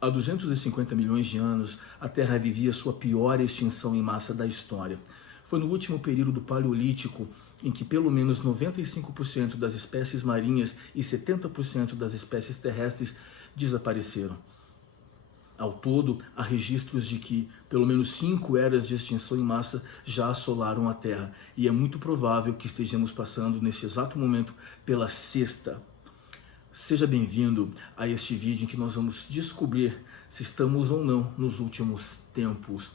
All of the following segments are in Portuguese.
Há 250 milhões de anos, a Terra vivia sua pior extinção em massa da história. Foi no último período do Paleolítico em que pelo menos 95% das espécies marinhas e 70% das espécies terrestres desapareceram. Ao todo, há registros de que pelo menos 5 eras de extinção em massa já assolaram a Terra, e é muito provável que estejamos passando nesse exato momento pela sexta. Seja bem-vindo a este vídeo em que nós vamos descobrir se estamos ou não nos últimos tempos.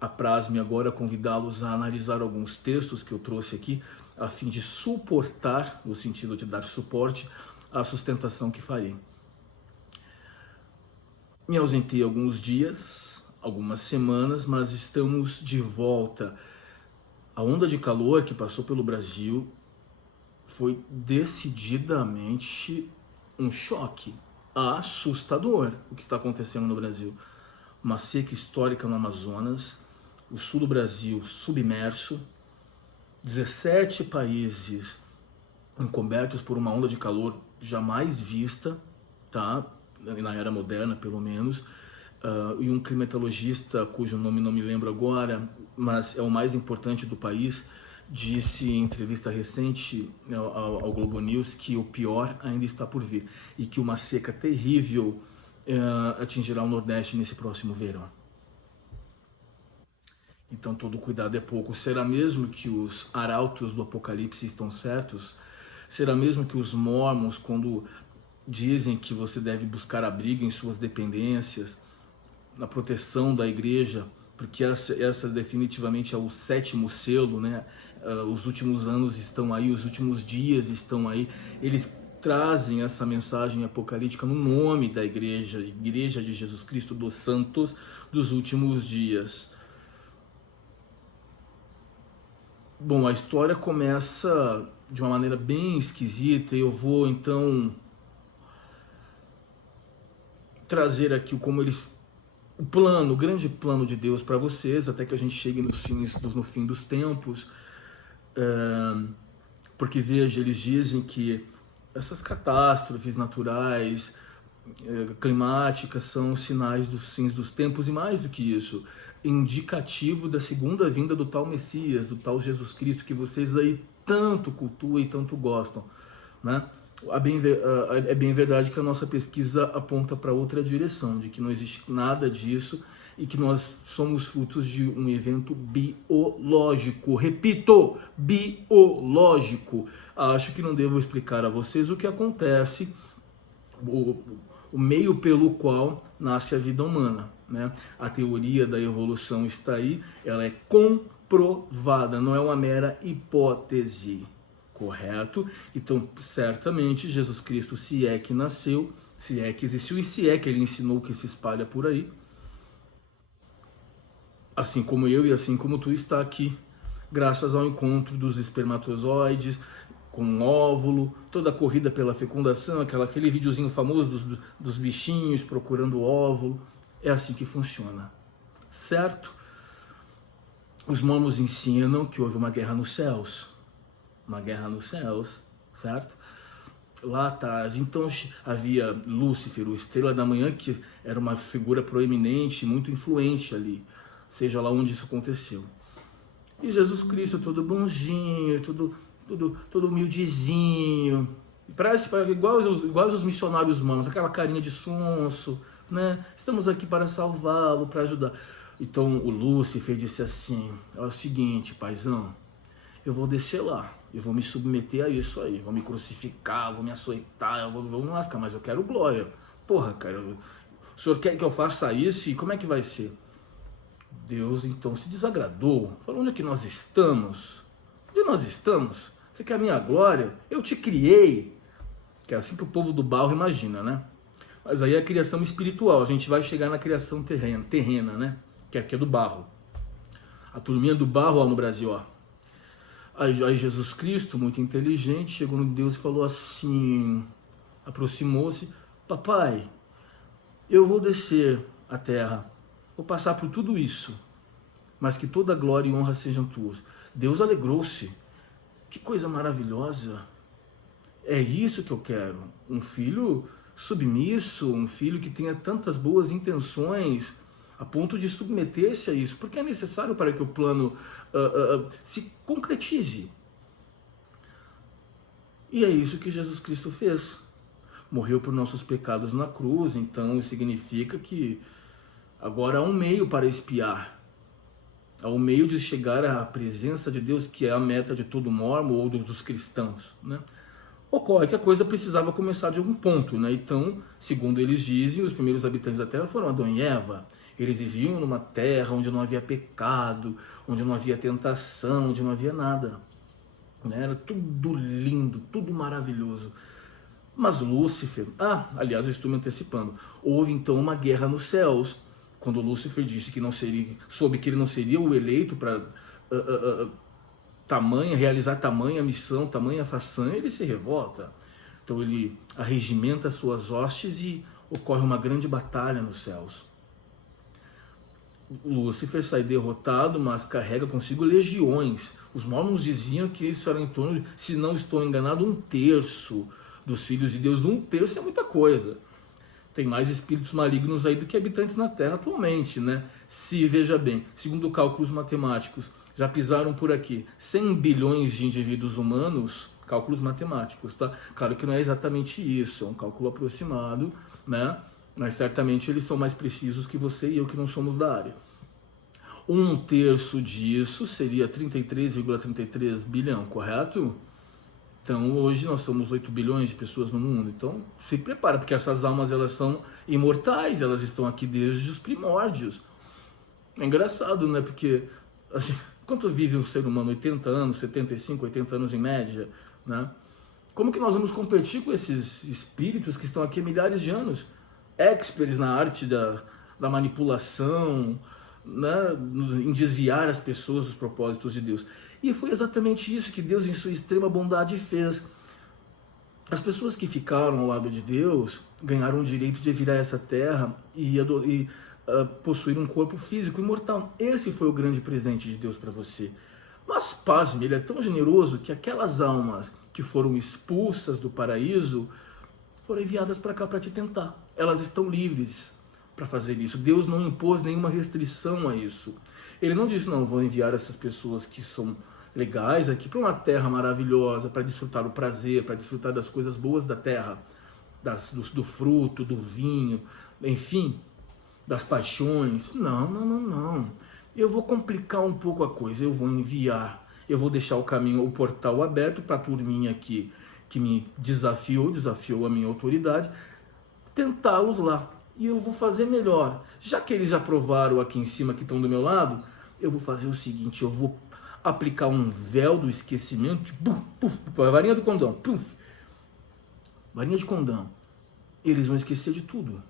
Apraz-me agora convidá-los a analisar alguns textos que eu trouxe aqui, a fim de suportar, no sentido de dar suporte, à sustentação que farei. Me ausentei alguns dias, algumas semanas, mas estamos de volta. A onda de calor que passou pelo Brasil foi decididamente um choque assustador o que está acontecendo no Brasil. Uma seca histórica no Amazonas, o sul do Brasil submerso, 17 países encobertos por uma onda de calor jamais vista, tá? Na era moderna, pelo menos, e um climatologista, cujo nome não me lembro agora, mas é o mais importante do país, disse em entrevista recente ao Globo News que o pior ainda está por vir e que uma seca terrível atingirá o Nordeste nesse próximo verão. Então todo cuidado é pouco. Será mesmo que os arautos do Apocalipse estão certos? Será mesmo que os mormons, quando dizem que você deve buscar abrigo em suas dependências, na proteção da igreja, porque essa definitivamente é o 7º selo, né? Os últimos anos estão aí, os últimos dias estão aí, eles trazem essa mensagem apocalíptica no nome da igreja, Igreja de Jesus Cristo dos Santos dos últimos dias. Bom, a história começa de uma maneira bem esquisita e eu vou então trazer aqui como o grande plano de Deus para vocês, até que a gente chegue no fim dos tempos, porque veja, eles dizem que essas catástrofes naturais, climáticas, são sinais dos fins dos tempos, e mais do que isso, indicativo da segunda vinda do tal Messias, do tal Jesus Cristo, que vocês aí tanto cultuam e tanto gostam, né? É bem verdade que a nossa pesquisa aponta para outra direção, de que não existe nada disso e que nós somos frutos de um evento biológico. Repito, biológico. Acho que não devo explicar a vocês o que acontece, o meio pelo qual nasce a vida humana, né? A teoria da evolução está aí, ela é comprovada, não é uma mera hipótese. Correto? Então, certamente, Jesus Cristo, se é que nasceu, se é que existiu e se é que ele ensinou o que se espalha por aí, assim como eu e assim como tu está aqui, graças ao encontro dos espermatozoides com um óvulo, toda a corrida pela fecundação, aquele videozinho famoso dos bichinhos procurando o óvulo, é assim que funciona, certo? Os mormons ensinam que houve uma guerra nos céus, certo? Lá atrás, então havia Lúcifer, o estrela da manhã, que era uma figura proeminente, muito influente ali, seja lá onde isso aconteceu. E Jesus Cristo todo bonzinho, todo humildezinho, parece igual os missionários humanos, aquela carinha de sonso, né? Estamos aqui para salvá-lo, para ajudar. Então o Lúcifer disse assim: é o seguinte, paizão, eu vou descer lá, eu vou me submeter a isso aí, vou me crucificar, vou me açoitar, eu vou me lascar, mas eu quero glória. Porra, cara, o senhor quer que eu faça isso e como é que vai ser? Deus então se desagradou, falou: onde é que nós estamos? Onde nós estamos? Você quer a minha glória? Eu te criei. Que é assim que o povo do barro imagina, né? Mas aí é a criação espiritual, a gente vai chegar na criação terrena, né? Que é do barro. A turminha do barro, ó, no Brasil, ó. Aí Jesus Cristo, muito inteligente, chegou no Deus e falou assim, aproximou-se: papai, eu vou descer à terra, vou passar por tudo isso, mas que toda glória e honra sejam tuas. Deus alegrou-se. Que coisa maravilhosa. É isso que eu quero. Um filho submisso, um filho que tenha tantas boas intenções, a ponto de submeter-se a isso, porque é necessário para que o plano se concretize. E é isso que Jesus Cristo fez. Morreu por nossos pecados na cruz, então isso significa que agora há um meio para expiar. Há um meio de chegar à presença de Deus, que é a meta de todo mormon ou dos cristãos, né? Ocorre que a coisa precisava começar de algum ponto, né? Então, segundo eles dizem, os primeiros habitantes da Terra foram Adão e Eva. Eles viviam numa terra onde não havia pecado, onde não havia tentação, onde não havia nada, né? Era tudo lindo, tudo maravilhoso. Mas Lúcifer, aliás, eu estou me antecipando, houve então uma guerra nos céus, quando Lúcifer disse que não seria, soube que ele não seria o eleito para realizar tamanha missão, tamanha façanha, ele se revolta. Então ele arregimenta suas hostes e ocorre uma grande batalha nos céus. Lúcifer sai derrotado, mas carrega consigo legiões. Os mormons diziam que isso era em torno, se não estou enganado, 1/3 dos filhos de Deus. 1/3 é muita coisa. Tem mais espíritos malignos aí do que habitantes na Terra atualmente, né? Se, veja bem, segundo cálculos matemáticos, já pisaram por aqui 100 bilhões de indivíduos humanos, cálculos matemáticos, tá? Claro que não é exatamente isso, é um cálculo aproximado, né? Mas certamente eles são mais precisos que você e eu que não somos da área. 1/3 disso seria 33,33 bilhão, correto? Então hoje nós somos 8 bilhões de pessoas no mundo, então se prepara, porque essas almas elas são imortais, elas estão aqui desde os primórdios. É engraçado, né? Porque assim, quanto vive um ser humano? 80 anos, 75, 80 anos em média, né? Como que nós vamos competir com esses espíritos que estão aqui há milhares de anos? Experts na arte da manipulação, né? Em desviar as pessoas dos propósitos de Deus. E foi exatamente isso que Deus, em sua extrema bondade, fez. As pessoas que ficaram ao lado de Deus ganharam o direito de vir a essa terra e possuir um corpo físico imortal. Esse foi o grande presente de Deus para você. Mas, pasme, ele é tão generoso que aquelas almas que foram expulsas do paraíso foram enviadas para cá para te tentar. Elas estão livres para fazer isso. Deus não impôs nenhuma restrição a isso. Ele não disse, não, vou enviar essas pessoas que são legais aqui para uma terra maravilhosa, para desfrutar do prazer, para desfrutar das coisas boas da terra, do fruto, do vinho, enfim, das paixões. Não. Eu vou complicar um pouco a coisa, eu vou enviar, eu vou deixar o caminho, o portal aberto para a turminha aqui que me desafiou a minha autoridade, tentá-los lá. E eu vou fazer melhor. Já que eles aprovaram aqui em cima, que estão do meu lado, eu vou fazer o seguinte, eu vou aplicar um véu do esquecimento, a varinha do condão, varinha de condão. Eles vão esquecer de tudo.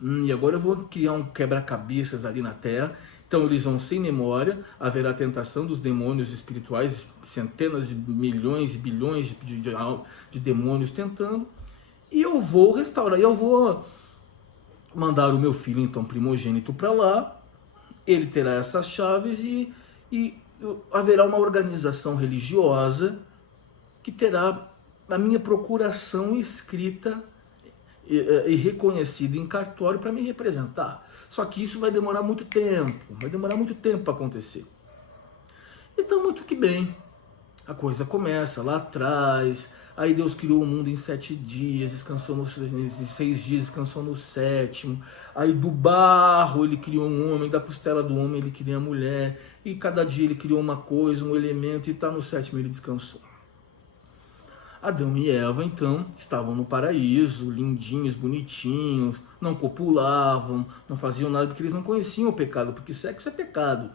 E agora eu vou criar um quebra-cabeças ali na Terra. Então eles vão sem memória, haverá a tentação dos demônios espirituais, centenas de milhões e bilhões de demônios tentando. E eu vou restaurar, eu vou mandar o meu filho, então, primogênito para lá. Ele terá essas chaves e haverá uma organização religiosa que terá a minha procuração escrita e reconhecida em cartório para me representar. Só que isso vai demorar muito tempo, para acontecer. Então, muito que bem, a coisa começa lá atrás. Aí Deus criou o mundo em 7 dias, descansou em 6 dias, descansou no 7º. Aí do barro ele criou um homem, da costela do homem ele criou a mulher. E cada dia ele criou uma coisa, um elemento, e no 7º ele descansou. Adão e Eva, então, estavam no paraíso, lindinhos, bonitinhos, não copulavam, não faziam nada, porque eles não conheciam o pecado, porque sexo é pecado.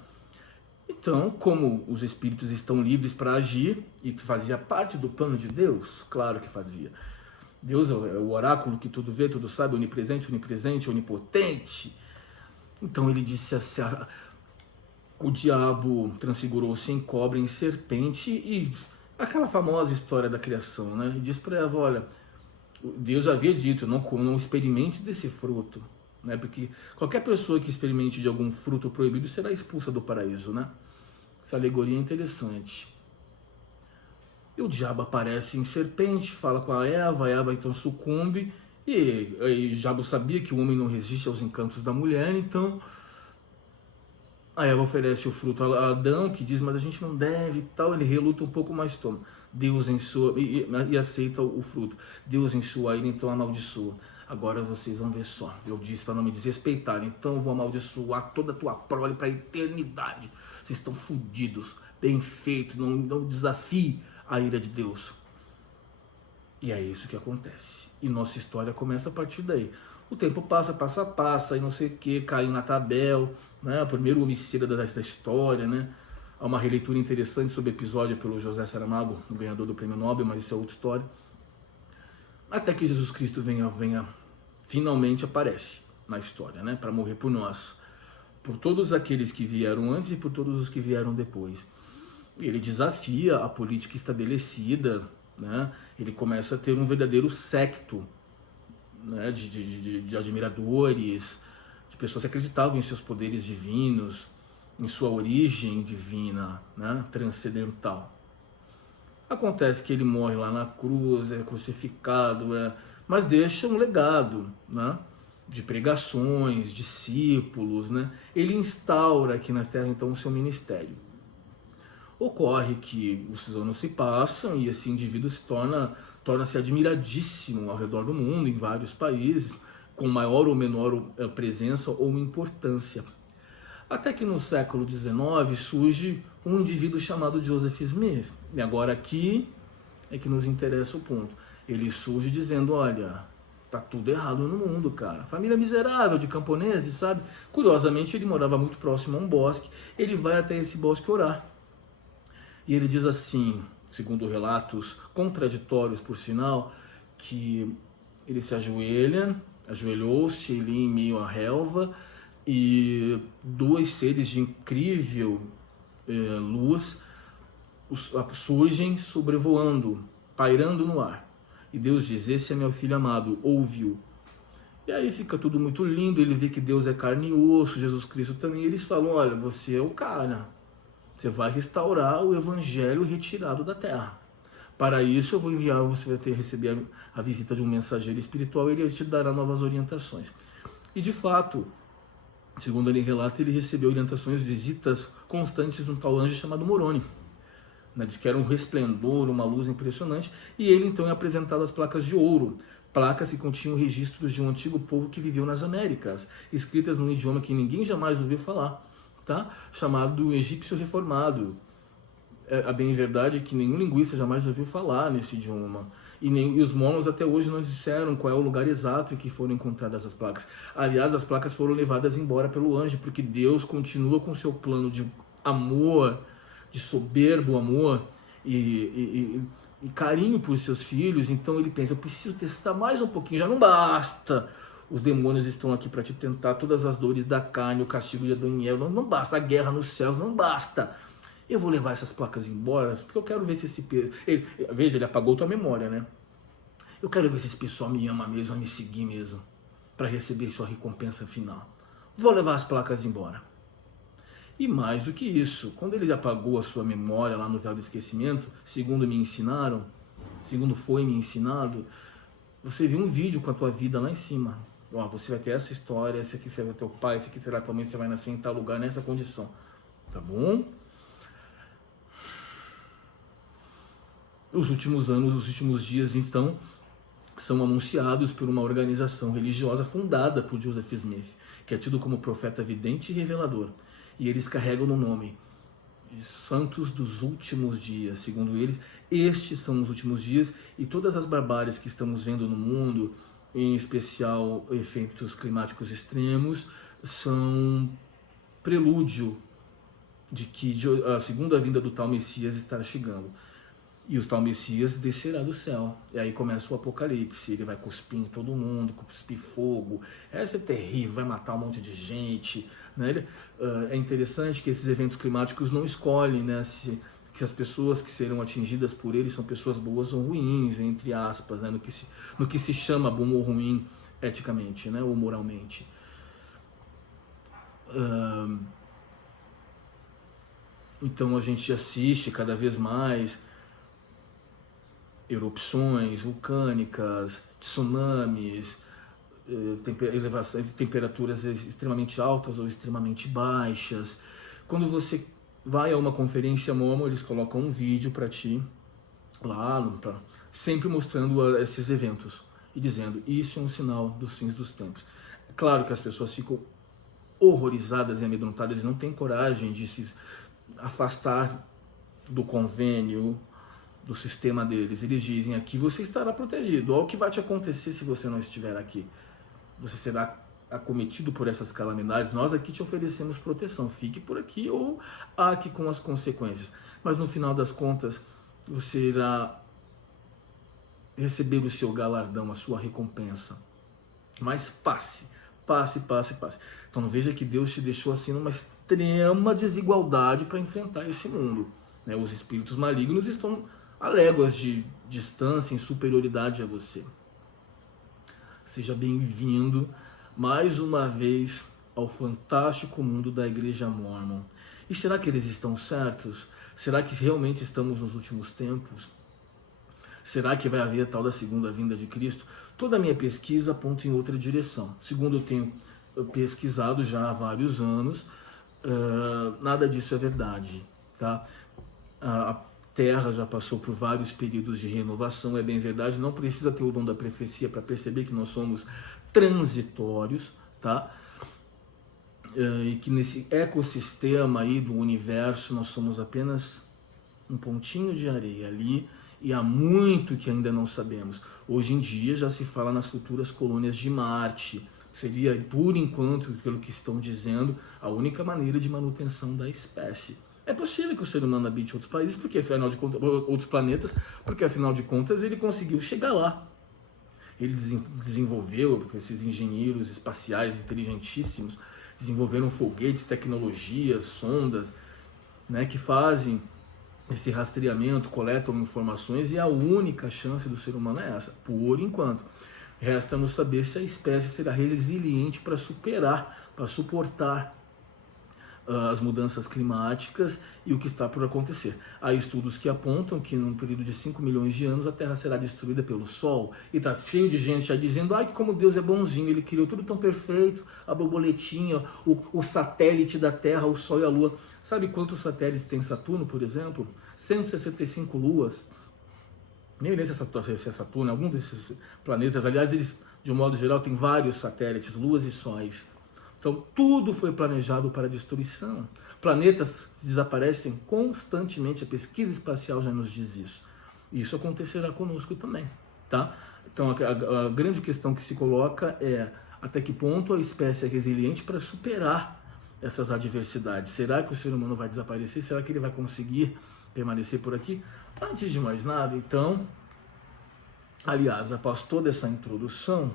Então, como os espíritos estão livres para agir, e fazia parte do plano de Deus, claro que fazia. Deus é o oráculo que tudo vê, tudo sabe, onipresente, onipotente. Então ele disse assim, o diabo transfigurou-se em cobra, em serpente, e aquela famosa história da criação, né? E diz para Eva, olha, Deus já havia dito, não experimente desse fruto, né? Porque qualquer pessoa que experimente de algum fruto proibido será expulsa do paraíso, né? Essa alegoria é interessante. E o diabo aparece em serpente, fala com a Eva então sucumbe, E Diabo sabia que o homem não resiste aos encantos da mulher, então a Eva oferece o fruto a Adão, que diz, mas a gente não deve e tal. Ele reluta um pouco, mas toma. Deus em sua... E aceita o fruto. Deus em sua ira, então amaldiçoa. Agora vocês vão ver só. Eu disse para não me desrespeitar, então eu vou amaldiçoar toda a tua prole para a eternidade. Vocês estão fodidos. Bem feito, não desafie a ira de Deus. E é isso que acontece. E nossa história começa a partir daí. O tempo passa, e não sei o que, caiu na tabela, né? O primeiro homicida da história, né? Há uma releitura interessante sobre o episódio pelo José Saramago, o ganhador do Prêmio Nobel, mas isso é outra história. Até que Jesus Cristo finalmente aparece na história, né? Para morrer por nós. Por todos aqueles que vieram antes e por todos os que vieram depois. Ele desafia a política estabelecida, né? Ele começa a ter um verdadeiro séquito, né? de admiradores, de pessoas que acreditavam em seus poderes divinos, em sua origem divina, né? Transcendental. Acontece que ele morre lá na cruz, é crucificado, mas deixa um legado, né? De pregações, discípulos, né? Ele instaura aqui na Terra então o seu ministério. Ocorre que os anos se passam e esse indivíduo torna-se admiradíssimo ao redor do mundo, em vários países, com maior ou menor presença ou importância. Até que no século XIX surge um indivíduo chamado Joseph Smith. E agora aqui é que nos interessa o ponto. Ele surge dizendo, olha, tá tudo errado no mundo, cara. Família miserável de camponeses, sabe? Curiosamente, ele morava muito próximo a um bosque. Ele vai até esse bosque orar. E ele diz assim, segundo relatos contraditórios, por sinal, que ele se ajoelhou-se ali em meio à relva, e dois seres de incrível luz surgem sobrevoando, pairando no ar. E Deus diz, esse é meu filho amado, ouve-o. E aí fica tudo muito lindo, ele vê que Deus é carne e osso, Jesus Cristo também, e eles falam, olha, você é o cara. Você vai restaurar o evangelho retirado da terra. Para isso eu vou enviar, você vai receber a visita de um mensageiro espiritual e ele te dará novas orientações. E de fato, segundo ele relata, ele recebeu orientações, visitas constantes de um tal anjo chamado Moroni. Diz que era um resplendor, uma luz impressionante, e ele então é apresentado as placas de ouro, placas que continham registros de um antigo povo que viveu nas Américas, escritas num idioma que ninguém jamais ouviu falar. Tá? Chamado egípcio reformado. A bem verdade é que nenhum linguista jamais ouviu falar nesse idioma. E os mormons até hoje não disseram qual é o lugar exato em que foram encontradas as placas. Aliás, as placas foram levadas embora pelo anjo, porque Deus continua com seu plano de amor, de soberbo amor e carinho por seus filhos. Então ele pensa, eu preciso testar mais um pouquinho, já não basta. Os demônios estão aqui para te tentar, todas as dores da carne, o castigo de Adão e Eva, não basta, a guerra nos céus, não basta. Eu vou levar essas placas embora, porque eu quero ver se esse... Veja, ele apagou tua memória, né? Eu quero ver se esse pessoal me ama mesmo, vai me seguir mesmo, para receber sua recompensa final. Vou levar as placas embora. E mais do que isso, quando ele apagou a sua memória lá no véu do esquecimento, segundo me ensinaram, segundo foi me ensinado, você viu um vídeo com a tua vida lá em cima. Ó, você vai ter essa história, esse aqui será teu pai, esse aqui será tua mãe, você vai nascer em tal lugar, nessa condição. Tá bom? Os últimos anos, os últimos dias, então, são anunciados por uma organização religiosa fundada por Joseph Smith, que é tido como profeta vidente e revelador. E eles carregam no nome Santos dos Últimos Dias. Segundo eles, estes são os últimos dias, e todas as barbáries que estamos vendo no mundo, em especial efeitos climáticos extremos, são prelúdio de que a segunda vinda do tal Messias está chegando. E o tal Messias descerá do céu. E aí começa o apocalipse. Ele vai cuspir em todo mundo, cuspir fogo. Essa é terrível, vai matar um monte de gente. Né? É interessante que esses eventos climáticos não escolhem, né, que as pessoas que serão atingidas por eles são pessoas boas ou ruins, entre aspas, né, no que se chama bom ou ruim eticamente, né, ou moralmente. Então a gente assiste cada vez mais erupções vulcânicas, tsunamis, elevação de temperaturas extremamente altas ou extremamente baixas. Quando você vai a uma conferência Mormon, eles colocam um vídeo para ti lá, sempre mostrando esses eventos e dizendo: isso é um sinal dos fins dos tempos. É claro que as pessoas ficam horrorizadas e amedrontadas e não têm coragem de se afastar do convênio, do sistema deles. Eles dizem: aqui você estará protegido. Olha o que vai te acontecer se você não estiver aqui. Você será acometido por essas calamidades. Nós aqui te oferecemos proteção. Fique por aqui ou arque com as consequências. Mas no final das contas, você irá receber o seu galardão, a sua recompensa. Mas passe. Então não veja que Deus te deixou assim numa extrema desigualdade para enfrentar esse mundo. Os espíritos malignos estão a léguas de distância, em superioridade a você. Seja bem-vindo mais uma vez ao fantástico mundo da Igreja Mormon. E será que eles estão certos? Será que realmente estamos nos últimos tempos? Será que vai haver a tal da segunda vinda de Cristo? Toda a minha pesquisa aponta em outra direção. Segundo eu tenho pesquisado já há vários anos, nada disso é verdade, tá? A Terra já passou por vários períodos de renovação, é bem verdade, não precisa ter o dom da profecia para perceber que nós somos transitórios, tá? E que nesse ecossistema aí do universo nós somos apenas um pontinho de areia ali, e há muito que ainda não sabemos. Hoje em dia já se fala nas futuras colônias de Marte. Seria, por enquanto, pelo que estão dizendo, a única maneira de manutenção da espécie. É possível que o ser humano habite outros países, porque afinal de contas, outros planetas, porque afinal de contas ele conseguiu chegar lá. Ele desenvolveu, porque esses engenheiros espaciais inteligentíssimos desenvolveram foguetes, tecnologias, sondas, né, que fazem esse rastreamento, coletam informações, e a única chance do ser humano é essa, por enquanto. Resta-nos saber se a espécie será resiliente para superar, para suportar as mudanças climáticas e o que está por acontecer. Há estudos que apontam que num período de 5 milhões de anos a Terra será destruída pelo Sol, e está cheio de gente já dizendo: ai, como Deus é bonzinho, ele criou tudo tão perfeito, a borboletinha, o satélite da Terra, o Sol e a Lua. Sabe quantos satélites tem Saturno, por exemplo? 165 luas. Nem lembro se é Saturno, algum desses planetas. Aliás, eles, de um modo geral, têm vários satélites, luas e sóis. Então, tudo foi planejado para destruição. Planetas desaparecem constantemente, a pesquisa espacial já nos diz isso. Isso acontecerá conosco também, tá? Então, a grande questão que se coloca é: até que ponto a espécie é resiliente para superar essas adversidades? Será que o ser humano vai desaparecer? Será que ele vai conseguir permanecer por aqui? Antes de mais nada, então, aliás, após toda essa introdução,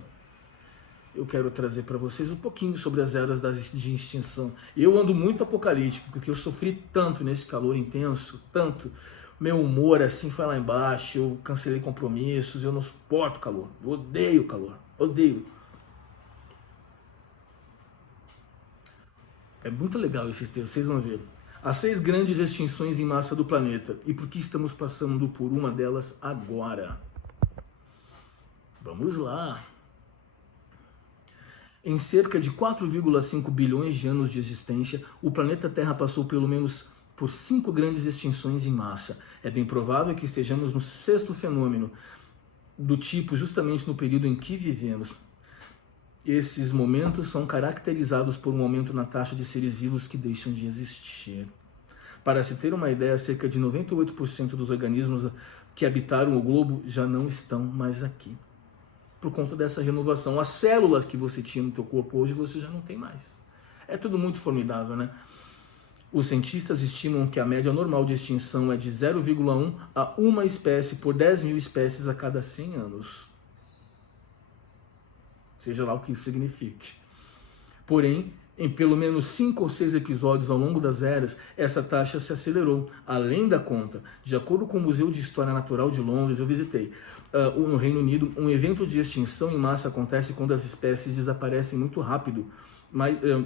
eu quero trazer para vocês um pouquinho sobre as eras de extinção. Eu ando muito apocalíptico, porque eu sofri tanto nesse calor intenso, tanto. Meu humor assim foi lá embaixo, eu cancelei compromissos, eu não suporto calor, eu odeio calor, odeio. É muito legal esses textos, vocês vão ver. As 6 grandes extinções em massa do planeta, e por que estamos passando por uma delas agora? Vamos lá. Em cerca de 4,5 bilhões de anos de existência, o planeta Terra passou pelo menos por 5 grandes extinções em massa. É bem provável que estejamos no 6º fenômeno do tipo justamente no período em que vivemos. Esses momentos são caracterizados por um aumento na taxa de seres vivos que deixam de existir. Para se ter uma ideia, cerca de 98% dos organismos que habitaram o globo já não estão mais aqui. Por conta dessa renovação. As células que você tinha no teu corpo hoje, você já não tem mais. É tudo muito formidável, né? Os cientistas estimam que a média normal de extinção é de 0,1 a 1 espécie por 10 mil espécies a cada 100 anos. Seja lá o que isso signifique. Porém, em pelo menos 5 ou 6 episódios ao longo das eras, essa taxa se acelerou, além da conta. De acordo com o Museu de História Natural de Londres, eu visitei, no Reino Unido, um evento de extinção em massa acontece quando as espécies desaparecem muito rápido,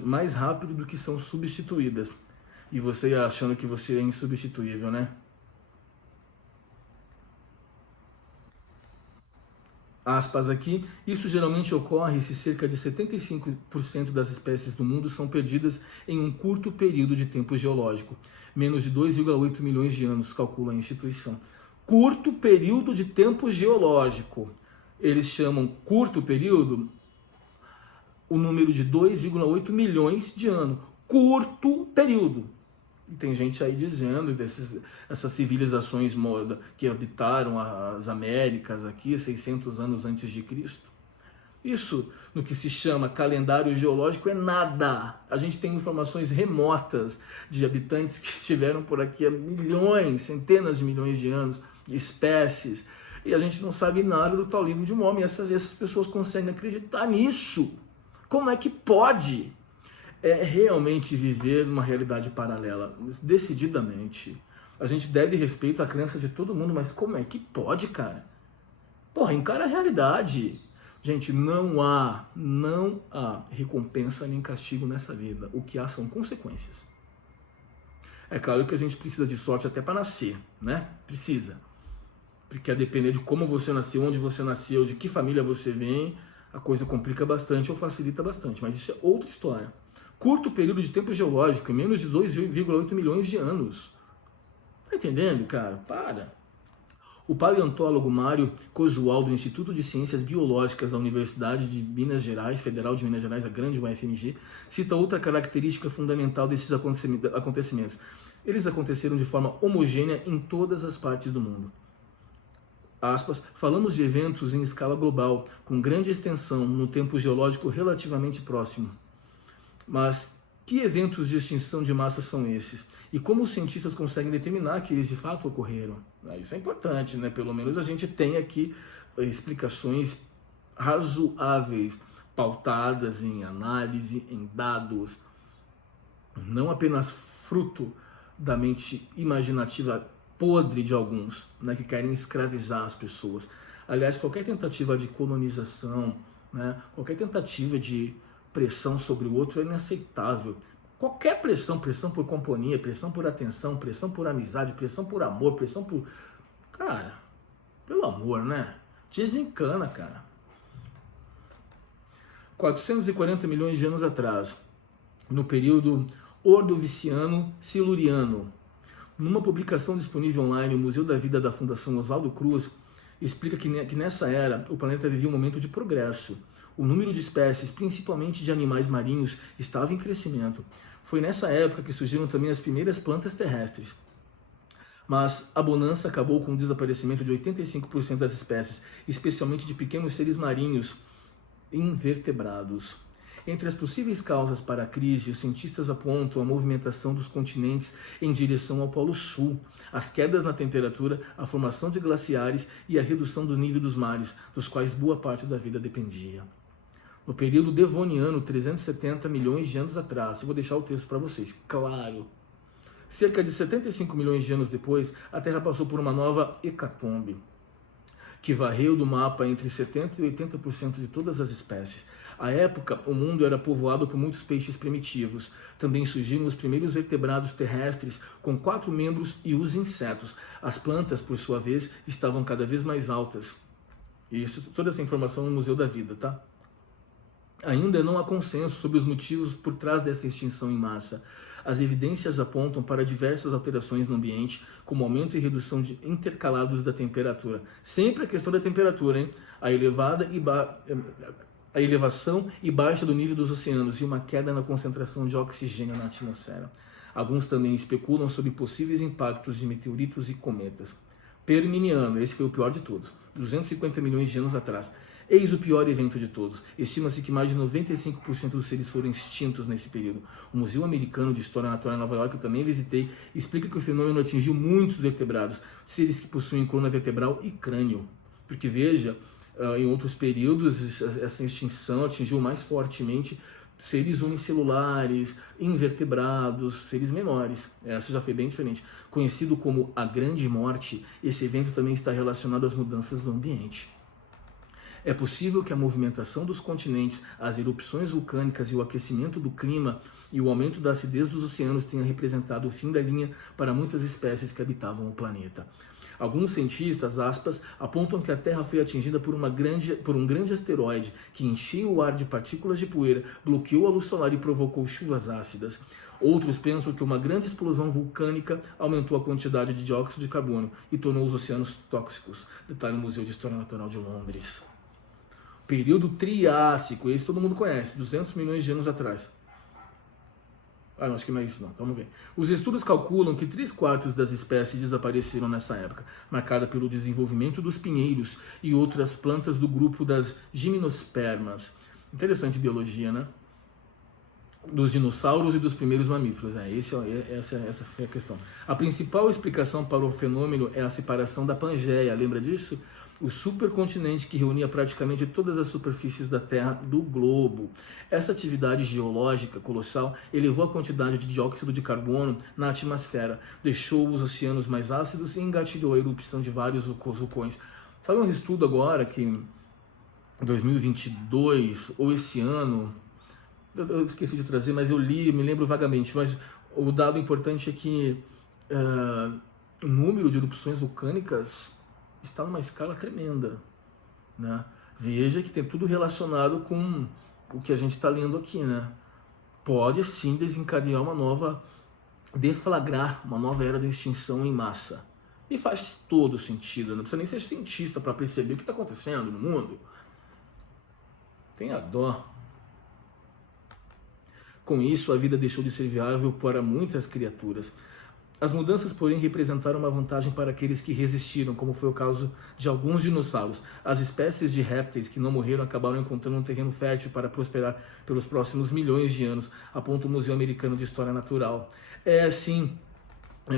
mais rápido do que são substituídas. E você achando que você é insubstituível, né? Aspas aqui, isso geralmente ocorre se cerca de 75% das espécies do mundo são perdidas em um curto período de tempo geológico, menos de 2,8 milhões de anos, calcula a instituição. Curto período de tempo geológico. Eles chamam curto período o número de 2,8 milhões de anos. Curto período. E tem gente aí dizendo essas civilizações que habitaram as Américas aqui 600 anos antes de Cristo. Isso, no que se chama calendário geológico, é nada. A gente tem informações remotas de habitantes que estiveram por aqui há milhões, centenas de milhões de anos, espécies, e a gente não sabe nada do tal livro de um homem. Essas pessoas conseguem acreditar nisso. Como é que pode? É realmente viver numa realidade paralela, decididamente. A gente deve respeito à crença de todo mundo, mas como é que pode, cara? Porra, encara a realidade. Gente, não há recompensa nem castigo nessa vida. O que há são consequências. É claro que a gente precisa de sorte até para nascer, né? Precisa. Porque a depender de como você nasceu, onde você nasceu, de que família você vem, a coisa complica bastante ou facilita bastante. Mas isso é outra história. Curto período de tempo geológico, menos de 2,8 milhões de anos. Tá entendendo, cara? Para. O paleontólogo Mário Cosual, do Instituto de Ciências Biológicas da Universidade de Minas Gerais, Federal de Minas Gerais, a grande UFMG, cita outra característica fundamental desses acontecimentos. Eles aconteceram de forma homogênea em todas as partes do mundo. Aspas, falamos de eventos em escala global, com grande extensão no tempo geológico relativamente próximo. Mas que eventos de extinção de massa são esses? E como os cientistas conseguem determinar que eles de fato ocorreram? Isso é importante, né? Pelo menos a gente tem aqui explicações razoáveis, pautadas em análise, em dados, não apenas fruto da mente imaginativa podre de alguns, né, que querem escravizar as pessoas. Aliás, qualquer tentativa de colonização, né, qualquer tentativa de pressão sobre o outro é inaceitável. Qualquer pressão por companhia, pressão por atenção, pressão por amizade, pressão por amor, pressão por... Cara, pelo amor, né? Desencana, cara. 440 milhões de anos atrás, no período Ordoviciano-Siluriano, numa publicação disponível online, o Museu da Vida da Fundação Oswaldo Cruz explica que nessa era o planeta vivia um momento de progresso. O número de espécies, principalmente de animais marinhos, estava em crescimento. Foi nessa época que surgiram também as primeiras plantas terrestres. Mas a bonança acabou com o desaparecimento de 85% das espécies, especialmente de pequenos seres marinhos invertebrados. Entre as possíveis causas para a crise, os cientistas apontam a movimentação dos continentes em direção ao Polo Sul, as quedas na temperatura, a formação de glaciares e a redução do nível dos mares, dos quais boa parte da vida dependia. No período devoniano, 370 milhões de anos atrás, eu vou deixar o texto para vocês, claro. Cerca de 75 milhões de anos depois, a Terra passou por uma nova hecatombe, que varreu do mapa entre 70% e 80% de todas as espécies. À época, o mundo era povoado por muitos peixes primitivos. Também surgiram os primeiros vertebrados terrestres, com 4 membros, e os insetos. As plantas, por sua vez, estavam cada vez mais altas. Toda essa informação no Museu da Vida, tá? Ainda não há consenso sobre os motivos por trás dessa extinção em massa. As evidências apontam para diversas alterações no ambiente, como aumento e redução intercalados da temperatura. Sempre a questão da temperatura, hein? A elevação e baixa do nível dos oceanos e uma queda na concentração de oxigênio na atmosfera. Alguns também especulam sobre possíveis impactos de meteoritos e cometas. Perminiano, esse foi o pior de todos, 250 milhões de anos atrás. Eis o pior evento de todos. Estima-se que mais de 95% dos seres foram extintos nesse período. O Museu Americano de História Natural em Nova York, que eu também visitei, explica que o fenômeno atingiu muitos vertebrados, seres que possuem coluna vertebral e crânio. Porque veja, em outros períodos, essa extinção atingiu mais fortemente seres unicelulares, invertebrados, seres menores. Essa já foi bem diferente. Conhecido como a Grande Morte, esse evento também está relacionado às mudanças do ambiente. É possível que a movimentação dos continentes, as erupções vulcânicas e o aquecimento do clima e o aumento da acidez dos oceanos tenha representado o fim da linha para muitas espécies que habitavam o planeta. Alguns cientistas, aspas, apontam que a Terra foi atingida por um grande asteroide que encheu o ar de partículas de poeira, bloqueou a luz solar e provocou chuvas ácidas. Outros pensam que uma grande explosão vulcânica aumentou a quantidade de dióxido de carbono e tornou os oceanos tóxicos. Detalhe no Museu de História Natural de Londres. Período Triássico, esse todo mundo conhece, 200 milhões de anos atrás. Ah, não, acho que não é isso não, vamos ver. Os estudos calculam que 3/4 das espécies desapareceram nessa época, marcada pelo desenvolvimento dos pinheiros e outras plantas do grupo das gimnospermas. Interessante biologia, né? Dos dinossauros e dos primeiros mamíferos. Essa foi a questão. A principal explicação para o fenômeno é a separação da Pangeia, lembra disso? O supercontinente que reunia praticamente todas as superfícies da Terra do globo. Essa atividade geológica colossal elevou a quantidade de dióxido de carbono na atmosfera, deixou os oceanos mais ácidos e engatilhou a erupção de vários vulcões. Sabe um estudo agora que em 2022, ou esse ano, eu esqueci de trazer, mas eu li, me lembro vagamente, mas o dado importante é que o número de erupções vulcânicas está numa escala tremenda, né? Veja que tem tudo relacionado com o que a gente está lendo aqui, né? Pode sim desencadear deflagrar uma nova era de extinção em massa. E faz todo sentido, não precisa nem ser cientista para perceber o que está acontecendo no mundo. Tenha dó. Com isso, a vida deixou de ser viável para muitas criaturas. As mudanças, porém, representaram uma vantagem para aqueles que resistiram, como foi o caso de alguns dinossauros. As espécies de répteis que não morreram acabaram encontrando um terreno fértil para prosperar pelos próximos milhões de anos, aponta o Museu Americano de História Natural. Sim,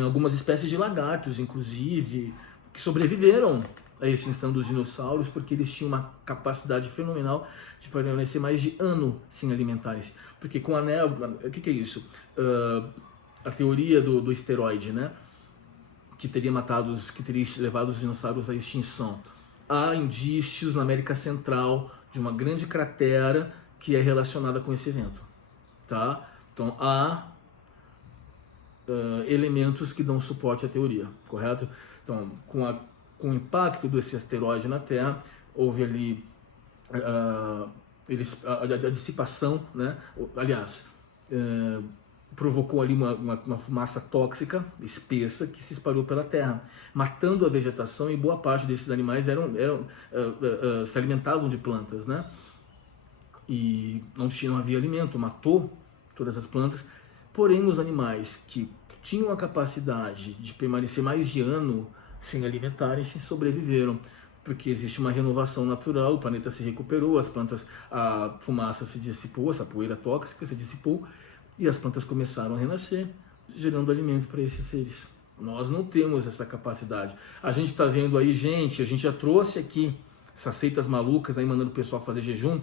algumas espécies de lagartos, inclusive, que sobreviveram à extinção dos dinossauros porque eles tinham uma capacidade fenomenal de permanecer mais de ano sem alimentarem-se. Porque com a névoa, o que é isso? A teoria do esteroide, né? Que teria levado os dinossauros à extinção. Há indícios na América Central de uma grande cratera que é relacionada com esse evento, tá? Então há elementos que dão suporte à teoria, correto? Então, com o impacto desse asteroide na Terra, houve ali a dissipação, né? Aliás, provocou ali uma fumaça tóxica, espessa, que se espalhou pela Terra, matando a vegetação, e boa parte desses animais se alimentavam de plantas, né? E não havia alimento, matou todas as plantas. Porém, os animais que tinham a capacidade de permanecer mais de ano sem alimentarem-se sobreviveram, porque existe uma renovação natural, o planeta se recuperou, a fumaça se dissipou, essa poeira tóxica se dissipou, e as plantas começaram a renascer, gerando alimento para esses seres. Nós não temos essa capacidade. A gente está vendo aí, a gente já trouxe aqui essas seitas malucas aí mandando o pessoal fazer jejum.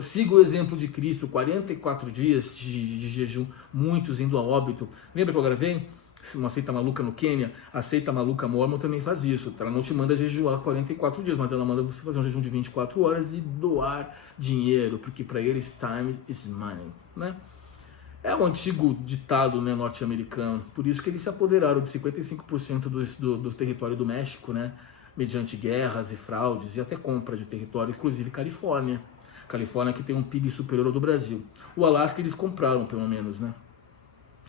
Siga o exemplo de Cristo, 44 dias de jejum, muitos indo a óbito. Lembra que eu gravei uma seita maluca no Quênia? A seita maluca Mormon também faz isso. Ela não te manda jejuar 44 dias, mas ela manda você fazer um jejum de 24 horas e doar dinheiro, porque para eles time is money, né? É um antigo ditado, né, norte-americano, por isso que eles se apoderaram de 55% do território do México, né, mediante guerras e fraudes e até compra de território, inclusive Califórnia. Califórnia que tem um PIB superior ao do Brasil. O Alasca eles compraram, pelo menos, né?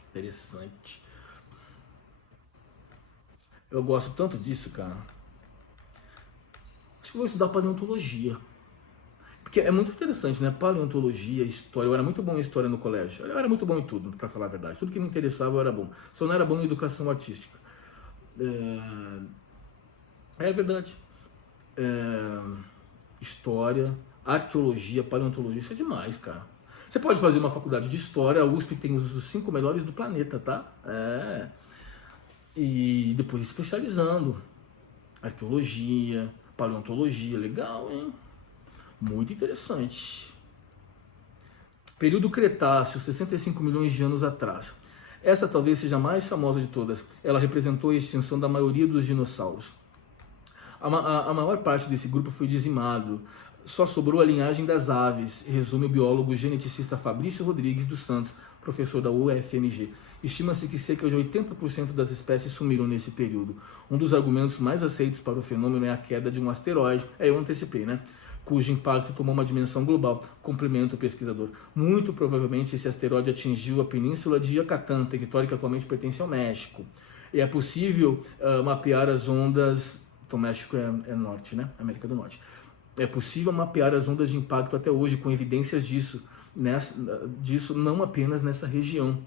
Interessante. Eu gosto tanto disso, cara. Acho que vou estudar paleontologia. Porque é muito interessante, né? Paleontologia, história. Eu era muito bom em história no colégio. Eu era muito bom em tudo, para falar a verdade. Tudo que me interessava eu era bom. Só não era bom em educação artística. É verdade. História, arqueologia, paleontologia, isso é demais, cara. Você pode fazer uma faculdade de história, a USP tem os 5 melhores do planeta, tá? E depois especializando. Arqueologia, paleontologia, legal, hein? Muito interessante. Período Cretáceo, 65 milhões de anos atrás. Essa talvez seja a mais famosa de todas. Ela representou a extinção da maioria dos dinossauros. A maior parte desse grupo foi dizimado. só sobrou a linhagem das aves, resume o biólogo geneticista Fabrício Rodrigues dos Santos, professor da UFMG. Estima-se que cerca de 80% das espécies sumiram nesse período. Um dos argumentos mais aceitos para o fenômeno é a queda de um asteroide, eu antecipei, né? Cujo impacto tomou uma dimensão global, complementa o pesquisador. Muito provavelmente esse asteroide atingiu a península de Yucatán, território que atualmente pertence ao México. E é possível mapear as ondas... Então, México é norte, né? América do Norte. É possível mapear as ondas de impacto até hoje, com evidências disso não apenas nessa região,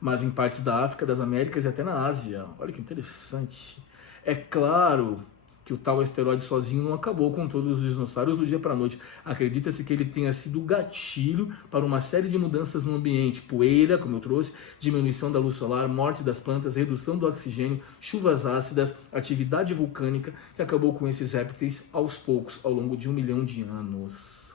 mas em partes da África, das Américas e até na Ásia. Olha que interessante. É claro que o tal asteroide sozinho não acabou com todos os dinossauros do dia para a noite. Acredita-se que ele tenha sido gatilho para uma série de mudanças no ambiente. Poeira, como eu trouxe, diminuição da luz solar, morte das plantas, redução do oxigênio, chuvas ácidas, atividade vulcânica, que acabou com esses répteis aos poucos, ao longo de 1 milhão de anos.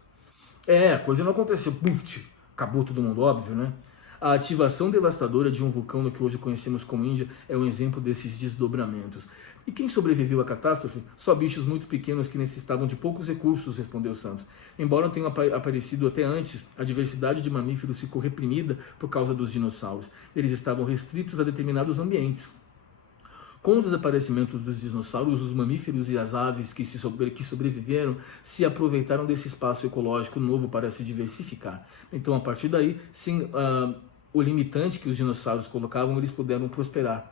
A coisa não aconteceu, puf, acabou todo mundo, óbvio, né? A ativação devastadora de um vulcão no que hoje conhecemos como Índia é um exemplo desses desdobramentos. E quem sobreviveu à catástrofe? Só bichos muito pequenos que necessitavam de poucos recursos, respondeu Santos. Embora tenha aparecido até antes, a diversidade de mamíferos ficou reprimida por causa dos dinossauros. Eles estavam restritos a determinados ambientes. Com o desaparecimento dos dinossauros, os mamíferos e as aves que sobreviveram se aproveitaram desse espaço ecológico novo para se diversificar. Então, a partir daí, sim, o limitante que os dinossauros colocavam, eles puderam prosperar.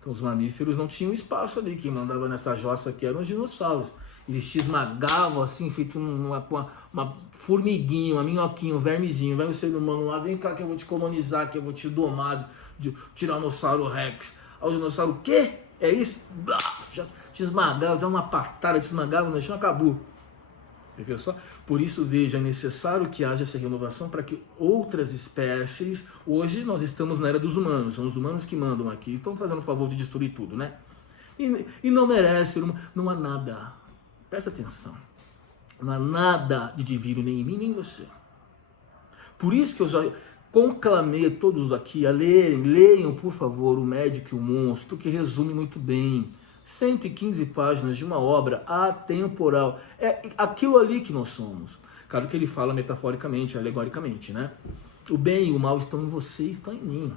Então, os mamíferos não tinham espaço ali. Quem mandava nessa jossa aqui eram os dinossauros. Eles te esmagavam assim, feito uma formiguinha, uma minhoquinha, um vermezinho. Vai o ser humano lá, vem cá que eu vou te colonizar, que eu vou te domar, de Tiranossauro Rex. Aí o dinossauro, o quê? É isso? Já te esmagava, já uma patada, te esmagava no chão, acabou. Você viu só? Por isso, veja, é necessário que haja essa renovação para que outras espécies... Hoje nós estamos na era dos humanos, são os humanos que mandam aqui, estão fazendo o favor de destruir tudo, né? E não merece, não há nada, presta atenção, não há nada de divino nem em mim, nem em você. Por isso que eu já conclamei a todos aqui a leiam, por favor, O Médico e o Monstro, que resume muito bem. 115 páginas de uma obra atemporal. É aquilo ali que nós somos. Claro que ele fala metaforicamente, alegoricamente, né? O bem e o mal estão em você, estão em mim.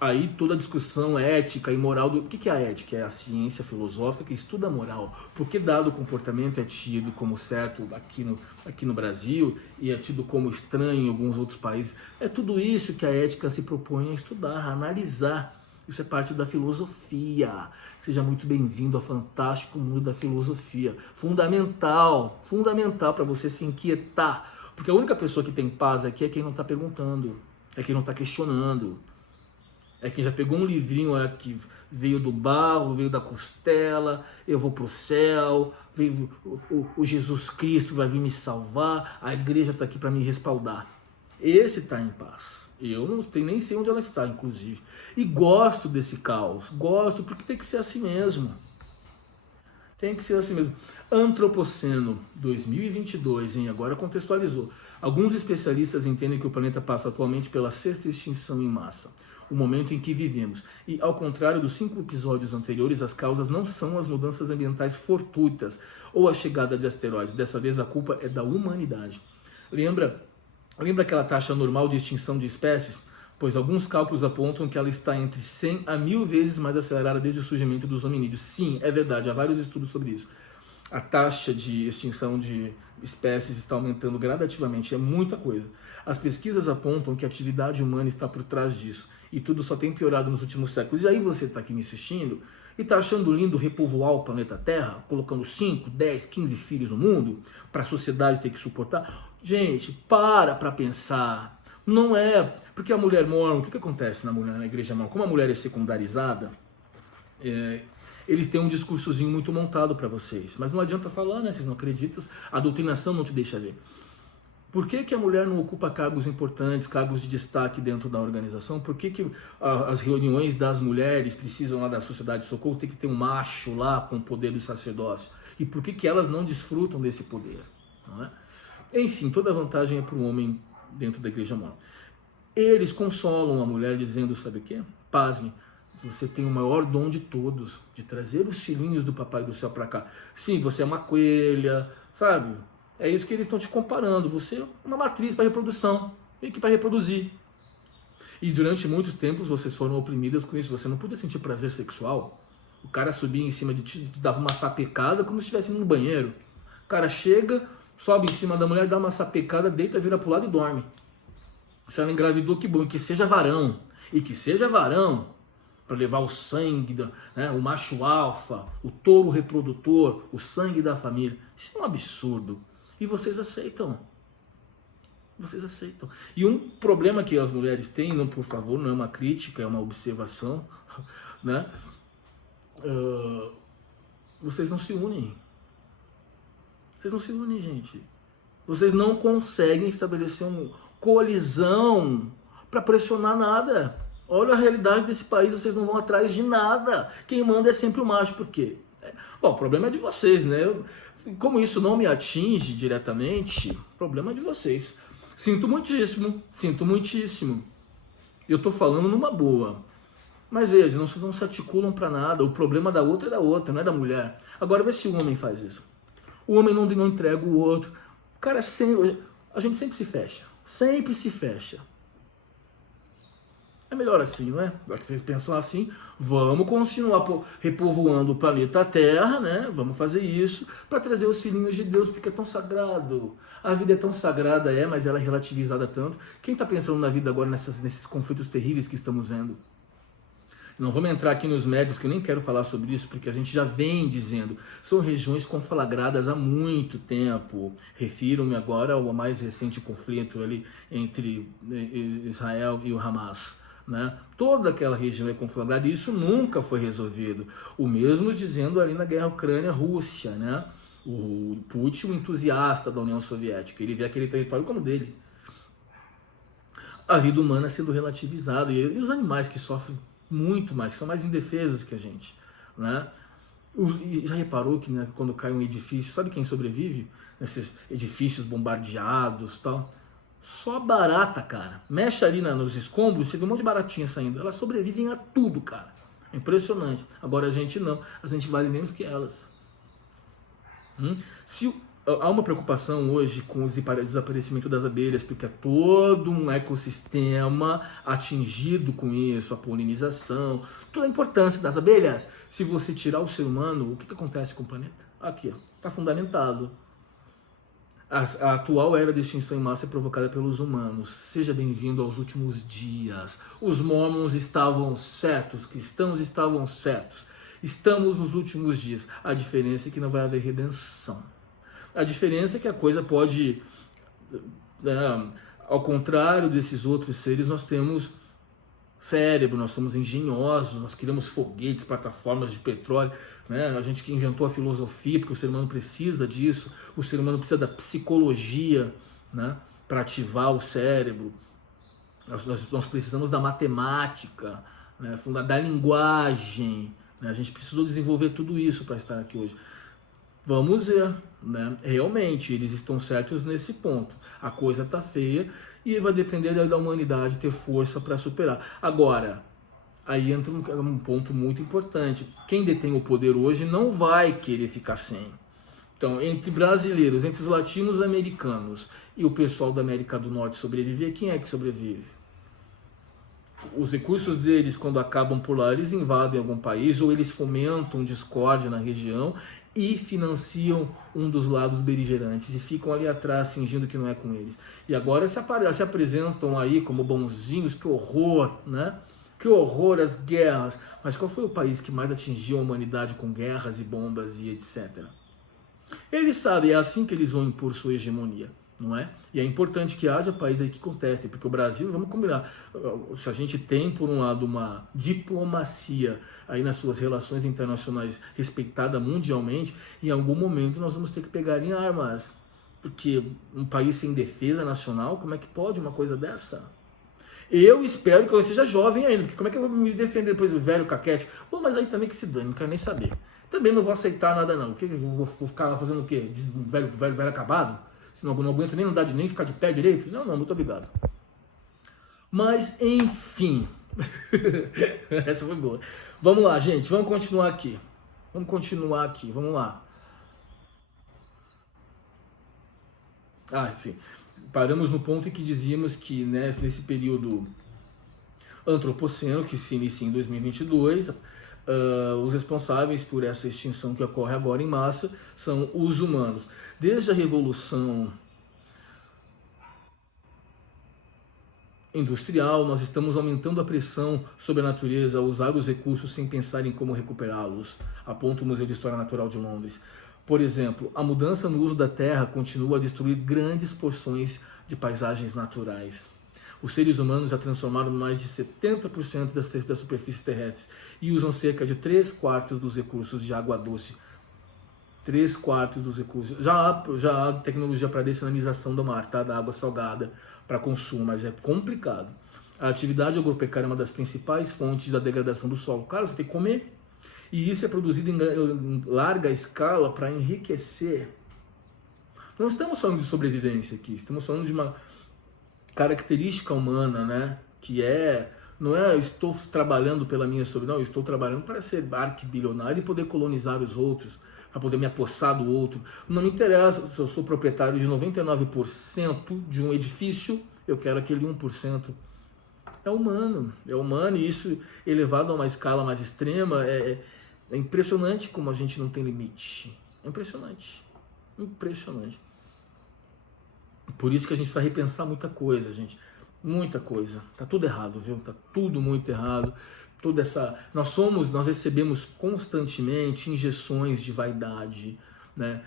Aí toda a discussão ética e moral do... O que é a ética? É a ciência filosófica que estuda a moral. Porque dado comportamento é tido como certo aqui no Brasil e é tido como estranho em alguns outros países. É tudo isso que a ética se propõe a estudar, a analisar. Isso é parte da filosofia. Seja muito bem-vindo ao fantástico mundo da filosofia. Fundamental para você se inquietar. Porque a única pessoa que tem paz aqui é quem não está perguntando, é quem não está questionando. É quem já pegou um livrinho que veio do barro, veio da costela, eu vou para o céu, veio o Jesus Cristo vai vir me salvar, a igreja está aqui para me respaldar. Esse está em paz. Eu não nem sei onde ela está, inclusive. E gosto desse caos. Gosto porque tem que ser assim mesmo. Tem que ser assim mesmo. Antropoceno 2022, hein? Agora contextualizou. Alguns especialistas entendem que o planeta passa atualmente pela 6ª extinção em massa. O momento em que vivemos. E, ao contrário dos 5 episódios anteriores, as causas não são as mudanças ambientais fortuitas ou a chegada de asteroides. Dessa vez a culpa é da humanidade. Lembra aquela taxa normal de extinção de espécies? Pois alguns cálculos apontam que ela está entre 100 a 1000 vezes mais acelerada desde o surgimento dos hominídeos. Sim, é verdade, há vários estudos sobre isso. A taxa de extinção de espécies está aumentando gradativamente, é muita coisa. As pesquisas apontam que a atividade humana está por trás disso. E tudo só tem piorado nos últimos séculos. E aí você está aqui me assistindo e está achando lindo repovoar o planeta Terra, colocando 5, 10, 15 filhos no mundo, para a sociedade ter que suportar? Gente, para pensar. Não é, porque a mulher mormon, o que acontece na igreja mormon? Como a mulher é secundarizada, eles têm um discursozinho muito montado para vocês, mas não adianta falar, né? Vocês não acreditam, a doutrinação não te deixa ver. Por que a mulher não ocupa cargos importantes, cargos de destaque dentro da organização? Por que as reuniões das mulheres precisam lá da Sociedade de Socorro ter que ter um macho lá com o poder do sacerdócio? E por que elas não desfrutam desse poder? Não é? Enfim, toda a vantagem é para o homem dentro da igreja mormon. Eles consolam a mulher dizendo, sabe o quê? Pasme, você tem o maior dom de todos, de trazer os filhinhos do papai do céu para cá. Sim, você é uma coelha, sabe? É isso que eles estão te comparando. Você é uma matriz para reprodução, vem aqui para reproduzir. E durante muitos tempos vocês foram oprimidas com isso. Você não podia sentir prazer sexual. O cara subia em cima de ti, dava uma sapecada como se estivesse no banheiro. O cara chega, sobe em cima da mulher, dá uma sapecada, deita, vira pro lado e dorme. Se ela engravidou, que bom. E que seja varão. E que seja varão. Para levar o sangue, né, o macho alfa, o touro reprodutor, o sangue da família. Isso é um absurdo. E vocês aceitam. Vocês aceitam. E um problema que as mulheres têm, não, por favor, não é uma crítica, é uma observação, né? Vocês não se unem. Vocês não se unem, gente. Vocês não conseguem estabelecer uma coalizão para pressionar nada. Olha a realidade desse país, vocês não vão atrás de nada. Quem manda é sempre o macho. Por quê? Bom, o problema é de vocês, né? Como isso não me atinge diretamente, o problema é de vocês. Sinto muitíssimo, sinto muitíssimo. Eu tô falando numa boa. Mas veja, não se articulam para nada. O problema da outra é da outra, não é da mulher. Agora vê se o homem faz isso. O homem não entrega o outro. O cara sempre... A gente sempre se fecha. Sempre se fecha. É melhor assim, não é? Já que vocês pensam assim, vamos continuar repovoando o planeta Terra, né? Vamos fazer isso para trazer os filhinhos de Deus, porque é tão sagrado. A vida é tão sagrada, mas ela é relativizada tanto. Quem está pensando na vida agora nesses conflitos terríveis que estamos vendo? Não vamos entrar aqui nos médios, que eu nem quero falar sobre isso, porque a gente já vem dizendo. São regiões conflagradas há muito tempo. Refiro-me agora ao mais recente conflito ali entre Israel e o Hamas. Né? Toda aquela região é conflagrada e isso nunca foi resolvido. O mesmo dizendo ali na guerra Ucrânia-Rússia, né? O Putin, um entusiasta da União Soviética, ele vê aquele território como dele. A vida humana sendo relativizada e os animais que sofrem muito mais, que são mais indefesos que a gente, né? Já reparou que, né, quando cai um edifício, sabe quem sobrevive? Nesses edifícios bombardeados e tal? Só barata, cara. Mexe ali nos escombros, você vê um monte de baratinha saindo. Elas sobrevivem a tudo, cara. É impressionante. Agora a gente não. A gente vale menos que elas. Há uma preocupação hoje com o desaparecimento das abelhas, porque é todo um ecossistema atingido com isso, a polinização, toda a importância das abelhas. Se você tirar o ser humano, o que acontece com o planeta? Aqui, ó, está fundamentado. A atual era de extinção em massa é provocada pelos humanos. Seja bem-vindo aos últimos dias. Os mormons estavam certos, cristãos estavam certos. Estamos nos últimos dias. A diferença é que não vai haver redenção. A diferença é que a coisa pode... ao contrário desses outros seres, nós temos cérebro, nós somos engenhosos, nós criamos foguetes, plataformas de petróleo, né? A gente que inventou a filosofia, porque o ser humano precisa disso, o ser humano precisa da psicologia, né? Para ativar o cérebro, nós precisamos da matemática, né? Da linguagem, né? A gente precisou desenvolver tudo isso para estar aqui hoje. Vamos ver, né? Realmente, eles estão certos nesse ponto. A coisa tá feia e vai depender da humanidade ter força para superar. Agora, aí entra um ponto muito importante. Quem detém o poder hoje não vai querer ficar sem. Então, entre brasileiros, entre os latinos-americanos e o pessoal da América do Norte sobreviver, quem é que sobrevive? Os recursos deles, quando acabam por lá, eles invadem algum país ou eles fomentam discórdia na região e financiam um dos lados beligerantes e ficam ali atrás fingindo que não é com eles. E agora se apresentam aí como bonzinhos, que horror, né? Que horror as guerras. Mas qual foi o país que mais atingiu a humanidade com guerras e bombas e etc? Eles sabem, é assim que eles vão impor sua hegemonia. Não é? E é importante que haja países aí que contestem, porque o Brasil, vamos combinar, se a gente tem, por um lado, uma diplomacia aí nas suas relações internacionais respeitada mundialmente, em algum momento nós vamos ter que pegar em armas, porque um país sem defesa nacional, como é que pode uma coisa dessa? Eu espero que eu seja jovem ainda, porque como é que eu vou me defender depois do velho caquete? Bom, mas aí também que se dane, não quero nem saber. Também não vou aceitar nada não, vou ficar fazendo o quê? Velho acabado? Se não aguento nem andar, nem ficar de pé direito? Não, muito obrigado. Mas, enfim. Essa foi boa. Vamos lá, gente. Vamos continuar aqui. Vamos lá. Ah, sim. Paramos no ponto em que dizíamos que, né, nesse período antropoceno, que se inicia em 2022, os responsáveis por essa extinção que ocorre agora em massa são os humanos. Desde a Revolução Industrial, nós estamos aumentando a pressão sobre a natureza a usar os recursos sem pensar em como recuperá-los, aponta o Museu de História Natural de Londres. Por exemplo, a mudança no uso da terra continua a destruir grandes porções de paisagens naturais. Os seres humanos já transformaram mais de 70% da superfície terrestre e usam cerca de 3/4 dos recursos de água doce. 3/4 dos recursos. Já há tecnologia para dessalinização do mar, tá? Da água salgada para consumo, mas é complicado. A atividade agropecuária é uma das principais fontes da degradação do solo. Cara, você tem que comer. E isso é produzido em larga escala para enriquecer. Não estamos falando de sobrevivência aqui, estamos falando de uma característica humana, né? Que não é estou trabalhando pela minha sobrevivência, não, estou trabalhando para ser arquibilionário e poder colonizar os outros, para poder me apossar do outro. Não me interessa se eu sou proprietário de 99% de um edifício, eu quero aquele 1%. É humano e isso elevado a uma escala mais extrema é impressionante como a gente não tem limite. É impressionante. Por isso que a gente precisa repensar muita coisa, gente. Muita coisa. Tá tudo errado, viu? Tá tudo muito errado. Nós recebemos constantemente injeções de vaidade, né?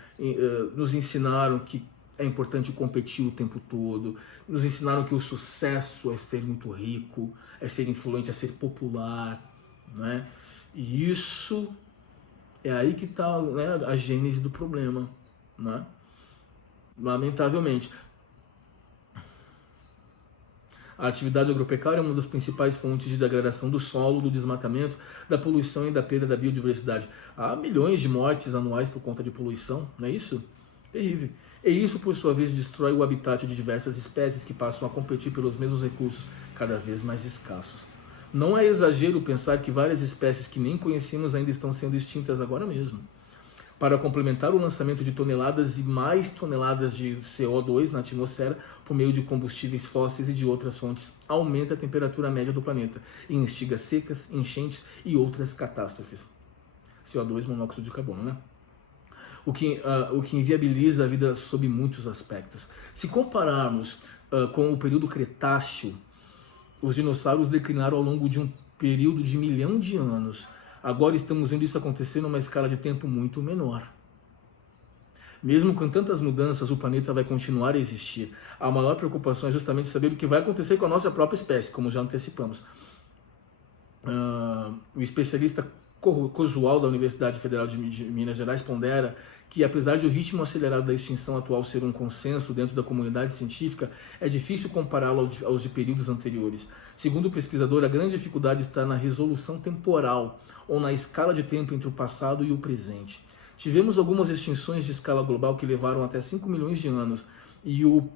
Nos ensinaram que é importante competir o tempo todo. Nos ensinaram que o sucesso é ser muito rico, é ser influente, é ser popular, né? E isso é aí que está, né, a gênese do problema, né? Lamentavelmente. A atividade agropecuária é uma das principais fontes de degradação do solo, do desmatamento, da poluição e da perda da biodiversidade. Há milhões de mortes anuais por conta de poluição, não é isso? Terrível. E isso, por sua vez, destrói o habitat de diversas espécies que passam a competir pelos mesmos recursos cada vez mais escassos. Não é exagero pensar que várias espécies que nem conhecíamos ainda estão sendo extintas agora mesmo. Para complementar o lançamento de toneladas e mais toneladas de CO2 na atmosfera por meio de combustíveis fósseis e de outras fontes, aumenta a temperatura média do planeta e instiga secas, enchentes e outras catástrofes. CO2, monóxido de carbono, né? O que inviabiliza a vida sob muitos aspectos. Se compararmos com o período Cretáceo, os dinossauros declinaram ao longo de um período de 1 milhão de anos. Agora estamos vendo isso acontecer numa escala de tempo muito menor. Mesmo com tantas mudanças, o planeta vai continuar a existir. A maior preocupação é justamente saber o que vai acontecer com a nossa própria espécie, como já antecipamos. O especialista Cosual da Universidade Federal de Minas Gerais pondera que, apesar de o ritmo acelerado da extinção atual ser um consenso dentro da comunidade científica, é difícil compará-lo aos de períodos anteriores. Segundo o pesquisador, a grande dificuldade está na resolução temporal, ou na escala de tempo entre o passado e o presente. Tivemos algumas extinções de escala global que levaram até 5 milhões de anos, e o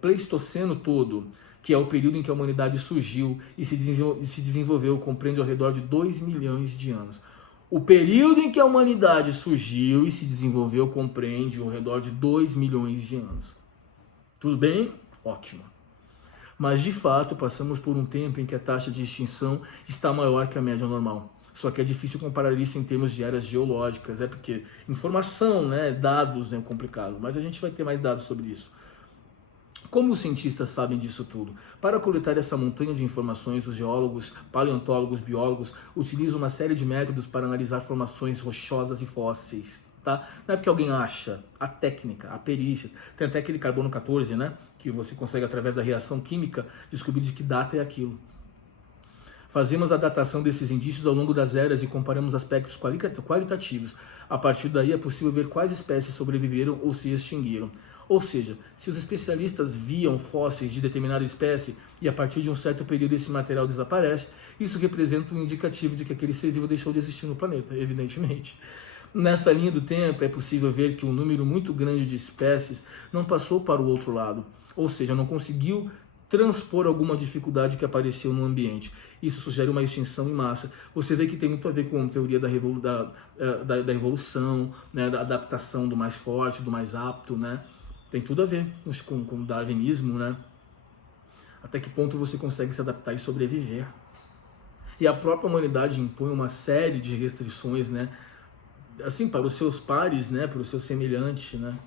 Pleistoceno todo, que é o período em que a humanidade surgiu e se desenvolveu, compreende ao redor de 2 milhões de anos. O período em que a humanidade surgiu e se desenvolveu compreende ao redor de 2 milhões de anos. Tudo bem? Ótimo. Mas, de fato, passamos por um tempo em que a taxa de extinção está maior que a média normal. Só que é difícil comparar isso em termos de eras geológicas, porque informação, né, dados é complicado, mas a gente vai ter mais dados sobre isso. Como os cientistas sabem disso tudo? Para coletar essa montanha de informações, os geólogos, paleontólogos, biólogos utilizam uma série de métodos para analisar formações rochosas e fósseis. Tá? Não é porque alguém acha, a técnica, a perícia, tem até aquele carbono 14, né? Que você consegue, através da reação química, descobrir de que data é aquilo. Fazemos a datação desses indícios ao longo das eras e comparamos aspectos qualitativos. A partir daí é possível ver quais espécies sobreviveram ou se extinguiram. Ou seja, se os especialistas viam fósseis de determinada espécie e a partir de um certo período esse material desaparece, isso representa um indicativo de que aquele ser vivo deixou de existir no planeta, evidentemente. Nessa linha do tempo é possível ver que um número muito grande de espécies não passou para o outro lado, ou seja, não conseguiu transpor alguma dificuldade que apareceu no ambiente. Isso sugere uma extinção em massa. Você vê que tem muito a ver com a teoria da evolução, né, da adaptação do mais forte, do mais apto, né? Tem tudo a ver com o darwinismo, né? Até que ponto você consegue se adaptar e sobreviver. E a própria humanidade impõe uma série de restrições, né? Assim, para os seus pares, né? Para o seu semelhante, né?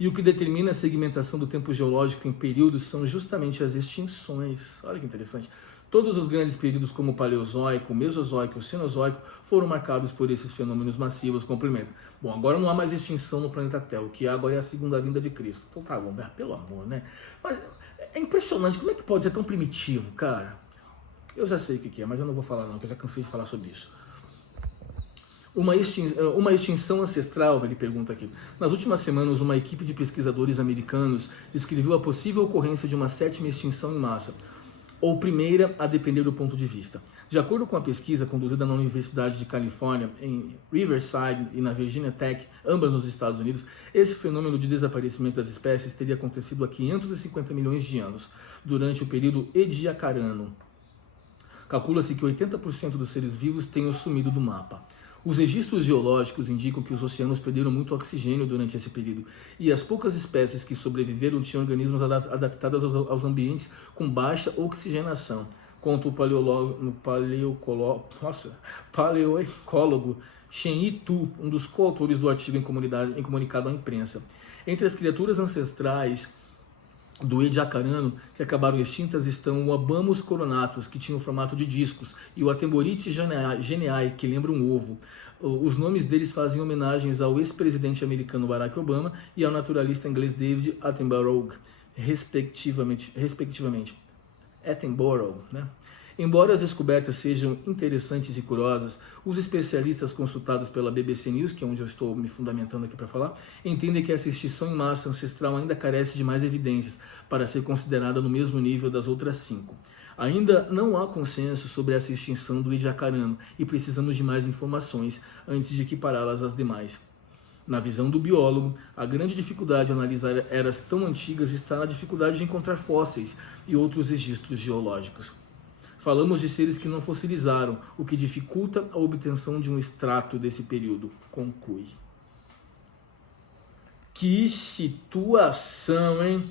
E o que determina a segmentação do tempo geológico em períodos são justamente as extinções. Olha que interessante. Todos os grandes períodos, como o Paleozoico, o Mesozoico e o Cenozoico, foram marcados por esses fenômenos massivos. Complemento. Bom, agora não há mais extinção no planeta Terra. O que há agora é a segunda vinda de Cristo. Então tá bom, pelo amor, né? Mas é impressionante. Como é que pode ser tão primitivo, cara? Eu já sei o que é, mas eu não vou falar não, porque eu já cansei de falar sobre isso. Uma extinção ancestral, ele pergunta aqui. Nas últimas semanas, uma equipe de pesquisadores americanos descreveu a possível ocorrência de uma sétima extinção em massa, ou primeira, a depender do ponto de vista. De acordo com a pesquisa conduzida na Universidade de Califórnia, em Riverside e na Virginia Tech, ambas nos Estados Unidos, esse fenômeno de desaparecimento das espécies teria acontecido há 550 milhões de anos, durante o período Ediacarano. Calcula-se que 80% dos seres vivos tenham sumido do mapa. Os registros geológicos indicam que os oceanos perderam muito oxigênio durante esse período, e as poucas espécies que sobreviveram tinham organismos adaptados aos ambientes com baixa oxigenação, conta o paleoecólogo Shen-Yi Tu, um dos coautores do artigo em comunicado à imprensa. Entre as criaturas ancestrais do Ediacarano que acabaram extintas estão o Abamus coronatus, que tinha o formato de discos, e o Atemorite geneae, que lembra um ovo. Os nomes deles fazem homenagens ao ex-presidente americano Barack Obama e ao naturalista inglês David Attenborough, respectivamente. Attenborough, né? Embora as descobertas sejam interessantes e curiosas, os especialistas consultados pela BBC News, que é onde eu estou me fundamentando aqui para falar, entendem que essa extinção em massa ancestral ainda carece de mais evidências para ser considerada no mesmo nível das outras 5. Ainda não há consenso sobre essa extinção do Ediacarano e precisamos de mais informações antes de equipará-las às demais. Na visão do biólogo, a grande dificuldade de analisar eras tão antigas está na dificuldade de encontrar fósseis e outros registros geológicos. Falamos de seres que não fossilizaram, o que dificulta a obtenção de um extrato desse período, conclui. Que situação, hein?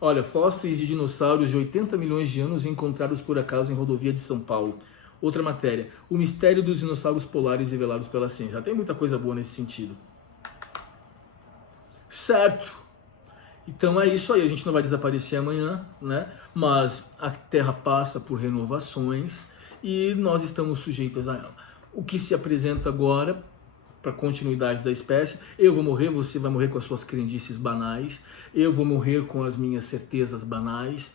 Olha, fósseis de dinossauros de 80 milhões de anos encontrados por acaso em rodovia de São Paulo. Outra matéria, o mistério dos dinossauros polares revelados pela ciência. Já tem muita coisa boa nesse sentido. Certo. Então é isso aí, a gente não vai desaparecer amanhã, né? Mas a Terra passa por renovações e nós estamos sujeitos a ela. O que se apresenta agora para a continuidade da espécie, eu vou morrer, você vai morrer com as suas crendices banais, eu vou morrer com as minhas certezas banais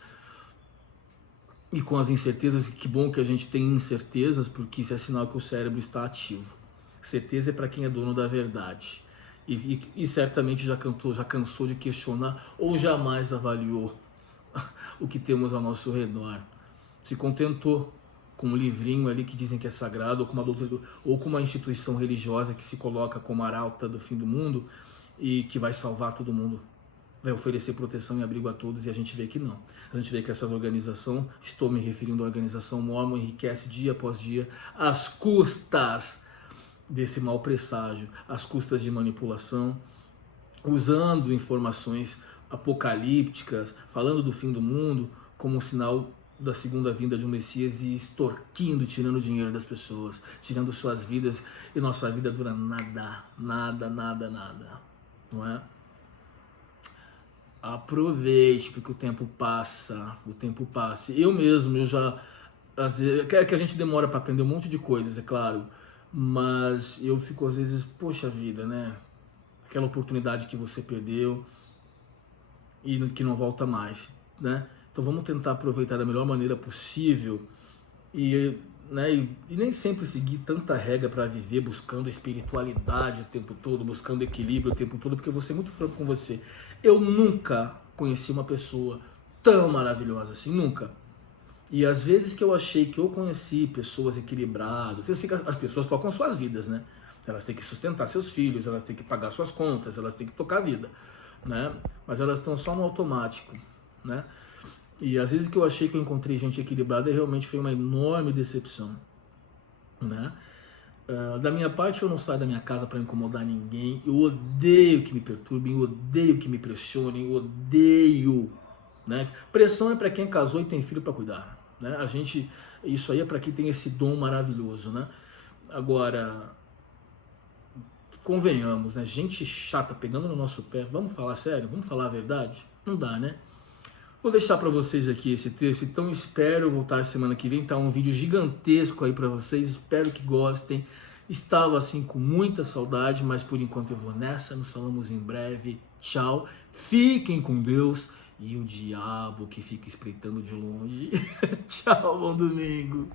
e com as incertezas, que bom que a gente tem incertezas, porque isso é sinal que o cérebro está ativo. Certeza é para quem é dono da verdade. E certamente já cansou de questionar ou jamais avaliou o que temos ao nosso redor. Se contentou com um livrinho ali que dizem que é sagrado, ou com uma instituição religiosa que se coloca como arauta do fim do mundo e que vai salvar todo mundo, vai oferecer proteção e abrigo a todos, e a gente vê que não. A gente vê que essa organização, estou me referindo à organização Mormon, enriquece dia após dia às custas desse mau presságio, às custas de manipulação, usando informações apocalípticas, falando do fim do mundo como um sinal da segunda vinda de um Messias e extorquindo, tirando dinheiro das pessoas, tirando suas vidas, e nossa vida dura nada, não é? Aproveite, porque o tempo passa. Eu já, às vezes, é que a gente demora para aprender um monte de coisas, é claro, mas eu fico às vezes, poxa vida, né? Aquela oportunidade que você perdeu e que não volta mais, né? Então vamos tentar aproveitar da melhor maneira possível e nem sempre seguir tanta regra para viver buscando espiritualidade o tempo todo, buscando equilíbrio o tempo todo, porque eu vou ser muito franco com você. Eu nunca conheci uma pessoa tão maravilhosa assim, nunca. E às vezes que eu achei que eu conheci pessoas equilibradas, eu sei que as pessoas tocam suas vidas, né? Elas têm que sustentar seus filhos, elas têm que pagar suas contas, elas têm que tocar a vida, né? Mas elas estão só no automático, né? E às vezes que eu achei que eu encontrei gente equilibrada, realmente foi uma enorme decepção, né? Da minha parte, eu não saio da minha casa para incomodar ninguém. Eu odeio que me perturbem, eu odeio que me pressionem, eu odeio, né? Pressão é para quem casou e tem filho para cuidar, né? Isso aí é para quem tem esse dom maravilhoso, né? Agora, convenhamos, né? Gente chata pegando no nosso pé. Vamos falar sério? Vamos falar a verdade? Não dá, né? Vou deixar para vocês aqui esse texto, então espero voltar semana que vem, tá um vídeo gigantesco aí para vocês, espero que gostem. Estava assim com muita saudade, mas por enquanto eu vou nessa, nos falamos em breve. Tchau, fiquem com Deus e o diabo que fica espreitando de longe. Tchau, bom domingo.